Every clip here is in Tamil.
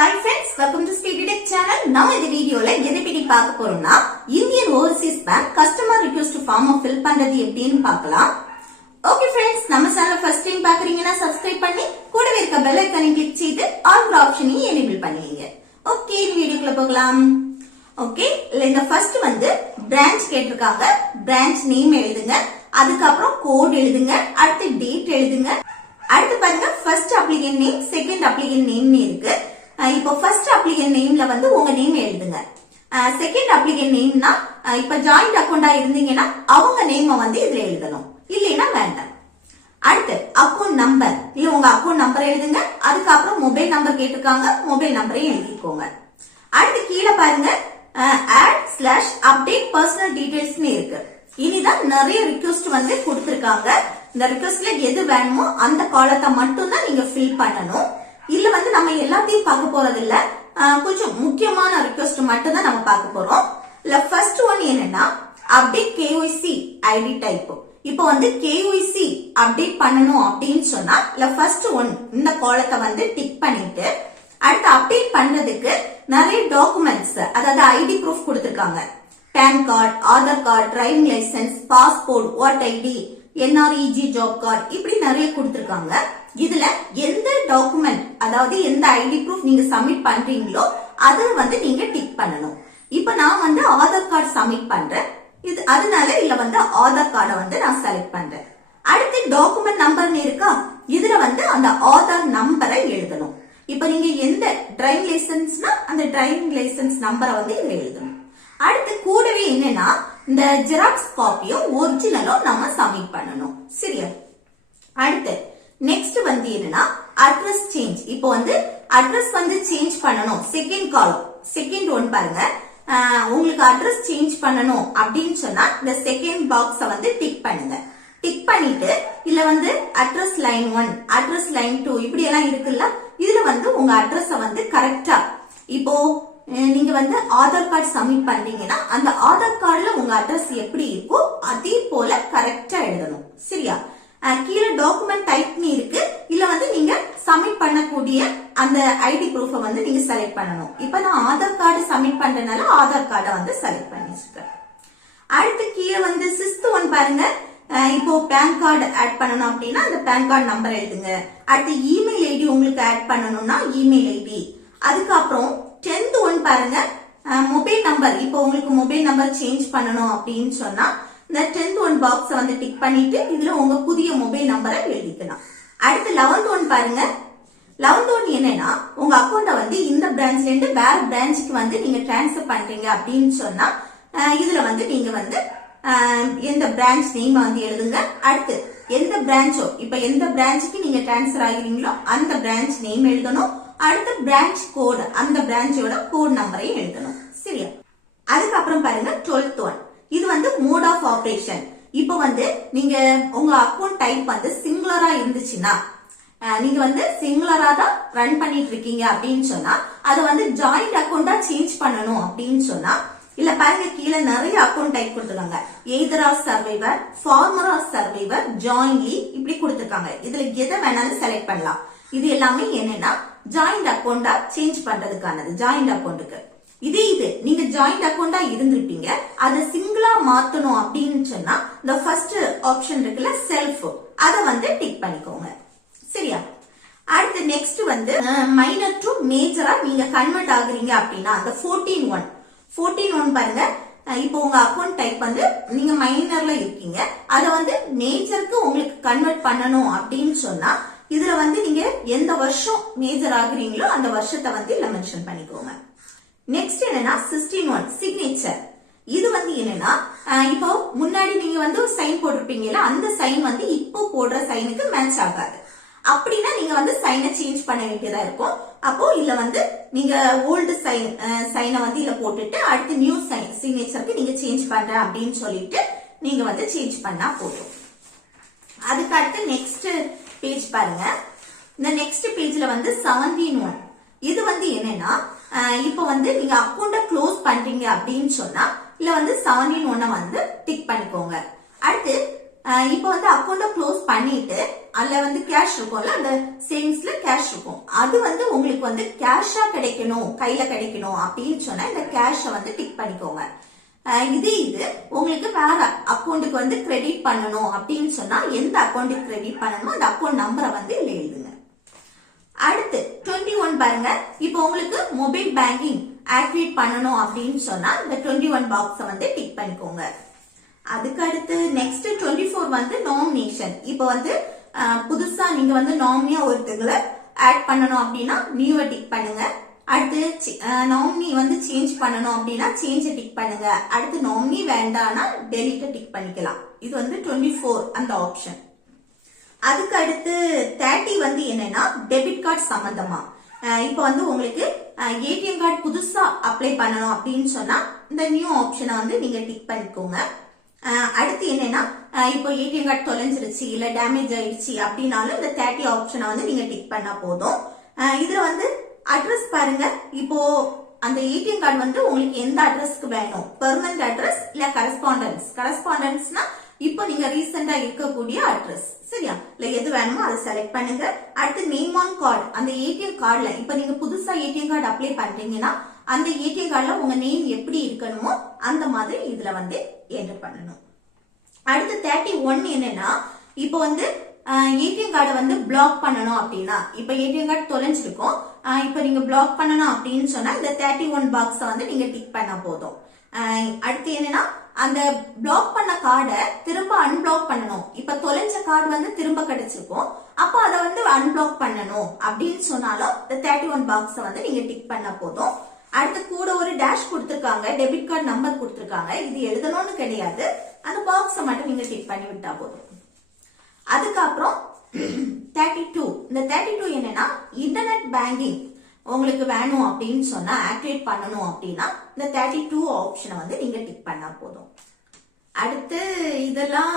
Hi friends, welcome to Speedy Tech channel. நம்ம இந்த வீடியோல எதை பத்தி பார்க்க போறோம்னா Indian Overseas Bank customer request form fill பண்றது எப்படின்னு பார்க்கலாம். Okay friends, நம்ம சேனல் first time பார்க்கறீங்கன்னா subscribe பண்ணி கூடவே இருக்க bell icon-ஐ click செய்து all option-ஐ enable பண்ணிடுங்க. Okay, இந்த வீடியோக்குள்ள போகலாம். Okay, இந்த first வந்து branch கேட்டிருக்காங்க. branch name எழுதுங்க. அதுக்கு அப்புறம் கோட் எழுதுங்க. அடுத்து டேட் எழுதுங்க. அடுத்து பாருங்க first applicant name, second applicant name இருக்கு. இப்போ ஃபர்ஸ்ட் அப்ளிகேஷன் நேம்ல வந்து உங்க நேம் எழுதுங்க. செகண்ட் அப்ளிகேஷன் நேம்னா இப்ப ஜாயிண்ட் அக்கவுண்டா இருந்தீங்கன்னா அவங்க நேம வந்து இதுல எழுதணும், இல்லைன்னா வேண்டாம். அடுத்து அக்கவுண்ட் நம்பர், இல்ல உங்க அக்கவுண்ட் நம்பர் எழுதுங்க. அதுக்கப்புறம் மொபைல் நம்பர் கேட்டிருக்காங்க, மொபைல் நம்பரையும் எழுதிக்கோங்க. அடுத்து கீழே பாருங்க add/update personal detailsனு இருக்கு. இனிதான் நிறைய ரிக்வெஸ்ட் வந்து கொடுத்திருக்காங்க. இந்த ரிக்வெஸ்ட்ல எது வேணுமோ அந்த காலத்தை மட்டும் தான் நீங்க ஃபில் பண்ணணும். இல்ல வந்து நம்ம எல்லாத்தையும் பார்க்க போறது இல்ல, கொஞ்சம் முக்கியமான ரிக்வெஸ்ட் மட்டும் தான் நம்ம பார்க்க போறோம். இல்ல ஃபர்ஸ்ட் ஒன் என்னன்னா அப்டேட் KYC ஐடி டைப். இப்போ வந்து KYC அப்டேட் பண்ணணும் அப்படின்னு சொன்னா இல்ல ஃபர்ஸ்ட் ஒன் இந்த காலத்தை வந்து டிக் பண்ணிட்டு அடுத்து அப்டேட் பண்றதுக்கு நிறைய டாக்குமெண்ட்ஸ், அதாவது ஐடி ப்ரூஃப் கொடுத்திருக்காங்க. PAN card, Aadhaar card, driving licence, passport, vote ID, NREG job card, இப்படி நிறைய கொடுத்திருக்காங்க. இதுல எந்த டாக்குமெண்ட், அதாவது எந்த ஐடி ப்ரூஃப் நீங்க சப்மிட் பண்றீங்களோ அது வந்து நீங்க டிக் பண்ணணும். இப்ப நான் வந்து ஆதார் கார்டு சப்மிட் பண்றேன், இது அதனால இல்ல வந்து ஆதார் கார்டை வந்து நான் செலக்ட் பண்றேன். அடுத்து டாக்குமெண்ட் நம்பர்னு இருக்கா, இதுல வந்து அந்த ஆதார் நம்பரை எழுதணும். இப்ப நீங்க எந்த டிரைவிங் லைசன்ஸ்னா அந்த டிரைவிங் லைசன்ஸ் நம்பரை வந்து இதுல எழுதணும். அடுத்து கூடவே என்னன்னா இந்த ஜெராக்ஸ் காப்பியும் ஒரிஜினலும் நம்ம சப்மிட் பண்ணணும். சரியா? அடுத்து நெக்ஸ்ட் வந்து என்னன்னா அட்ரஸ் சேஞ்ச். இப்போ வந்து அட்ரஸ் வந்து சேஞ்ச் பண்ணணும். செகண்ட் காலம், செகண்ட் ஒன் பாருங்க, உங்களுக்கு அட்ரஸ் சேஞ்ச் பண்ணணும் அப்படின்னு சொன்னா இந்த செகண்ட் பாக்ஸ வந்து டிக் பண்ணுங்க. டிக் பண்ணிட்டு இல்ல வந்து அட்ரஸ் லைன் 1, அட்ரஸ் லைன் 2 இப்படி எல்லாம் இருக்குல்ல, இதுல வந்து உங்க அட்ரஸ வந்து கரெக்டா, இப்போ நீங்க வந்து ஆதார் கார்டு சப்மிட் பண்றீங்கன்னா அந்த ஆதார் கார்டுல உங்க அட்ரஸ் எப்படி இருக்கோ அதே போல கரெக்டா எழுதணும். சரியா? கீழே டாக்குமெண்ட் டைப்னு இருக்கு, இல்ல வந்து நீங்க சப்மிட் பண்ணக்கூடிய அந்த ஐடி ப்ரூஃப வந்து நீங்க செலக்ட் பண்ணணும். இப்ப நான் ஆதார் கார்டு சப்மிட் பண்றதுனால ஆதார் கார்டை வந்து செலக்ட் பண்ணிருக்கேன். அடுத்து கீழே வந்து சிக்ஸ்த் ஒன் பாருங்க, இப்போ பேன் கார்டு ஆட் பண்ணணும் அப்படின்னா அந்த பேன் கார்டு நம்பர் எழுதுங்க. அடுத்து இமெயில் ஐடி உங்களுக்கு ஆட் பண்ணணும்னா இமெயில் ஐடி. அதுக்கப்புறம் 10th ஒன் பாருங்க, மொபைல் நம்பர். இப்போ உங்களுக்கு மொபைல் நம்பர் சேஞ்ச் பண்ணணும் அப்படின்னு சொன்னா இந்த 10th ஒன் பாக்ஸ் வந்து டிக் பண்ணிட்டு இதுல உங்க புதிய மொபைல் நம்பரை எழுதிக்கலாம். அடுத்து 11th ஒன் பாருங்க, 11th ஒன் என்னன்னா உங்க அக்கௌண்ட வந்து இந்த பிரான்ச்ல இருந்து வேற பிரான்ச்சுக்கு வந்து நீங்க டிரான்ஸ்பர் பண்றீங்க அப்படின்னு சொன்னா இதுல வந்து நீங்க வந்து எந்த பிரான்ச் நேம் வந்து எழுதுங்க. அடுத்து எந்த பிரான்ச்சோ, இப்ப எந்த பிரான்ச்சுக்கு நீங்க டிரான்ஸ்பர் ஆகிறீங்களோ அந்த பிரான்ச் நேம் எழுதணும். அடுத்து பிரான்ச் கோட், அந்த பிரான்ச்சோட கோட் நம்பரையும் எழுதணும். சரியா? அதுக்கப்புறம் பாருங்க 12th ஒன், இது வந்து மோட் ஆஃப் ஆபரேஷன். இப்போ வந்து நீங்க உங்க அக்கௌண்ட் டைப் வந்து சிங்குலரா இருந்துச்சுன்னா, நீங்க வந்து சிங்குலரா தான் ரன் பண்ணிட்டு இருக்கீங்க அப்படின்னு சொன்னா அது வந்து ஜாயிண்ட் அக்கௌண்டா சேஞ்ச் பண்ணணும் அப்படின்னு சொன்னா இல்ல பாருங்க கீழே நிறைய அக்கௌண்ட் டைப் கொடுத்துருக்காங்க. Either of survivor, former of survivor, jointly இப்படி கொடுத்துருக்காங்க. இதுல எதை வேணாலும் செலக்ட் பண்ணலாம். இது எல்லாமே என்னன்னா ஜாயிண்ட் அக்கௌண்டா சேஞ்ச் பண்றதுக்கானது, ஜாயிண்ட் அக்கௌண்ட்டுக்கு. இது நீங்க ஜாயிண்ட் அக்கௌண்டா இருந்திருப்பீங்க, அதை சிங்கிளா மாத்தணும் அப்படின்னு சொன்னா இந்த ஃபர்ஸ்ட் ஆப்ஷன் இருக்குல்ல செல்ஃப், அத வந்து டிக் பண்ணிக்கோங்க. சரியா? அடுத்து நெக்ஸ்ட் வந்து மைனர் டு மேஜரா நீங்க கன்வெர்ட் ஆகுறீங்க அப்படின்னா அந்த 14 ஒன் பாருங்க, இப்போ உங்க அக்கௌண்ட் டைப் வந்து நீங்க மைனர்ல இருக்கீங்க, அத வந்து மேஜருக்கு உங்களுக்கு கன்வெர்ட் பண்ணணும் அப்படின்னு சொன்னா இதுல வந்து நீங்க எந்த வருஷம் மேஜர் ஆகுறீங்களோ அந்த வருஷத்தை வந்து இதுல மென்ஷன் பண்ணிக்கோங்க. நெக்ஸ்ட் என்னன்னா 16 ஒன் சிக்னேச்சர். இது வந்து என்னன்னா இப்போ முன்னாடி நீங்க வந்து ஒரு சைன் போட்டிருப்பீங்கல்ல, அந்த சைன் வந்து இப்போ போடுற சைனுக்கு மேட்ச் ஆகாது. அப்படின்னா நீங்க வந்து சைனை சேஞ்ச் பண்ண வேண்டியதா இருக்கும். அப்போ இல்ல வந்து நீங்க ஓல்டு சைனை வந்து இதுல போட்டுட்டு அடுத்து நியூ சிக்னேச்சருக்கு நீங்க சேஞ்ச் பண்ற அப்படின்னு சொல்லிட்டு நீங்க வந்து சேஞ்ச் பண்ணா போதும். அதுக்கு அடுத்து நெக்ஸ்ட் பேஜ் பாருங்க. இந்த நெக்ஸ்ட் பேஜ்ல வந்து 17 ஒன், இது வந்து என்னன்னா இப்போ வந்து நீங்க அக்கௌண்ட க்ளோஸ் பண்றீங்க அப்படின்னு சொன்னா இல்ல வந்து 17 ஒன்ன வந்து டிக் பண்ணிக்கோங்க. அடுத்து இப்போ வந்து அக்கௌண்ட க்ளோஸ் பண்ணிட்டு அதுல வந்து கேஷ் இருக்கும்ல, அந்த சேவிங்ஸ்ல கேஷ் இருக்கும். அது வந்து உங்களுக்கு வந்து கேஷா கிடைக்கணும், கையில கிடைக்கணும் அப்படின்னு சொன்னா இந்த கேஷ வந்து டிக் பண்ணிக்கோங்க. இது உங்களுக்கு வேற அக்கௌண்ட்டுக்கு வந்து கிரெடிட் பண்ணணும் அப்படின்னு சொன்னா எந்த அக்கௌண்ட்டுக்கு கிரெடிட் பண்ணணுமோ அந்த அக்கௌண்ட் நம்பரை வந்து இதுல எழுதுங்க. அடுத்து 21 பாருங்க. இப்போ உங்களுக்கு மொபைல் பேங்கிங் ஆக்டிவேட் பண்ணணும் அப்படின்னு சொன்னா இந்த 21 பாக்ஸ வந்து டிக் பண்ணிக்கோங்க. அதுக்கு அடுத்து நெக்ஸ்ட் 24 வந்து நாமினேஷன். இப்போ வந்து புதுசா நீங்க வந்து நாமினியா ஒருத்தங்களை ஆட் பண்ணணும் அப்படின்னா நியூவை டிக் பண்ணுங்க. அடுத்து நாமினி வந்து சேஞ்ச் பண்ணணும் அப்படின்னா சேஞ்ச் டிக் பண்ணுங்க. அடுத்து நாமினி வேண்டாம்னா டெலீட் டிக் பண்ணிக்கலாம். இது வந்து 24 அந்த ஆப்ஷன். அதுக்கு அடுத்து 30 வந்து என்னன்னா டெபிட் கார்டு சம்பந்தமா. இப்போ வந்து உங்களுக்கு ஏடிஎம் கார்டு புதுசா அப்ளை பண்ணணும் அப்படின்னு சொன்னா இந்த நியூ ஆப்ஷனை வந்து நீங்க டிக் பண்ணிக்கோங்க. அடுத்து என்னன்னா இப்போ ஏடிஎம் கார்டு தொலைஞ்சிருச்சு இல்ல டேமேஜ் ஆயிடுச்சு அப்படின்னாலும் இந்த 30 ஆப்ஷனை வந்து நீங்க டிக் பண்ணா போதும். இதுல வந்து அட்ரஸ் பாருங்க. இப்போ அந்த ஏடிஎம் கார்டு வந்து உங்களுக்கு எந்த அட்ரஸ்க்கு வேணும், பெர்மனன்ட் அட்ரஸ் இல்ல கரஸ்பாண்டன்ஸ்னா இப்போ நீங்க ரீசெண்டா இருக்கக்கூடிய அட்ரஸ், சரியா? இல்ல எது வேணுமோ அதை செலக்ட் பண்ணுங்க. அடுத்து நேம் ஆன் கார்டு, அந்த ஏடிஎம் கார்டுல இப்ப நீங்க புதுசா ஏடிஎம் கார்டு அப்ளை பண்றீங்கன்னா அந்த ஏடிஎம் கார்டுல உங்க நேம் எப்படி இருக்கணுமோ அந்த மாதிரி இதுல வந்து என்டர் பண்ணணும். அடுத்து 31 என்னன்னா இப்போ வந்து ஏடிஎம் கார்டை வந்து பிளாக் பண்ணணும் அப்படின்னா, இப்ப ஏடிஎம் கார்டு தொலைஞ்சிருக்கும், இப்ப நீங்க பிளாக் பண்ணணும் அப்படின்னு சொன்னா இந்த 31 பாக்ஸ வந்து நீங்க டிக் பண்ணா போதும். அடுத்து என்னன்னா அந்த பிளாக் பண்ண கார்டை திரும்ப அன்பிளாக் பண்ணணும். இப்ப தொலைஞ்ச கார்டு வந்து திரும்ப கிடைச்சிருக்கும், அப்ப அதை வந்து அன்பிளாக் பண்ணணும் அப்படின்னு சொன்னாலும் இந்த 31 பாக்ஸ வந்து நீங்க டிக் பண்ணா போதும். அடுத்து கூட ஒரு டேஷ் கொடுத்திருக்காங்க, டெபிட் கார்டு நம்பர் கொடுத்திருக்காங்க. இது எழுதணும்னு கிடையாது, அந்த பாக்ஸ மட்டும் நீங்க டிக் பண்ணி விட்டா போதும். அதுக்கப்புறம் 32 இந்த 32 என்னன்னா இன்டர்நெட் பேங்கிங் உங்களுக்கு வேணும் அப்படின்னு சொன்னா ஆக்டிவேட் பண்ணணும் அப்படின்னா இந்த 32 ஆப்ஷனை வந்து நீங்க டிக் பண்ணா போதும். அடுத்து இதெல்லாம்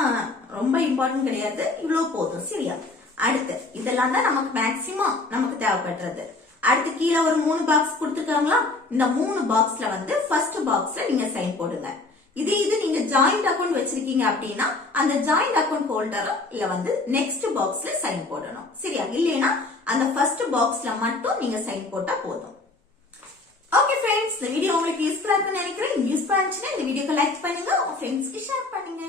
ரொம்ப இம்பார்ட்டன்ட் கிடையாது, இவ்வளவு போதும், சரியா? அடுத்து இதெல்லாம் தான் நமக்கு மேக்சிமம் நமக்கு தேவைப்படுறது. அடுத்து கீழே ஒரு 3 பாக்ஸ் கொடுத்துருக்காங்களா, இந்த 3 பாக்ஸ்ல வந்து ஃபர்ஸ்ட் பாக்ஸ்ல நீங்க சைன் போடுங்க. இது நீங்க ஜாயிண்ட் அக்கௌண்ட் வச்சிருக்கீங்க அப்படின்னா அந்த ஜாயிண்ட் அக்கௌண்ட் ஹோல்டரும் இல்ல வந்து நெக்ஸ்ட் பாக்ஸ்ல சைன் போடணும், சரியா? இல்லைன்னா அந்த ஃபர்ஸ்ட் பாக்ஸ்ல மட்டும் நீங்க சைன் போட்டா போதும். ஓகே ஃப்ரெண்ட்ஸ், இந்த வீடியோ உங்களுக்கு யூஸ்ஃபுல்லா இருக்குன்னு நினைக்கிறேன். யூஸ்ஃபுல்லா இருந்துச்சுன்னா இந்த வீடியோக்கு லைக் பண்ணுங்க, உங்க ஃப்ரெண்ட்ஸ்க்கு ஷேர் பண்ணுங்க.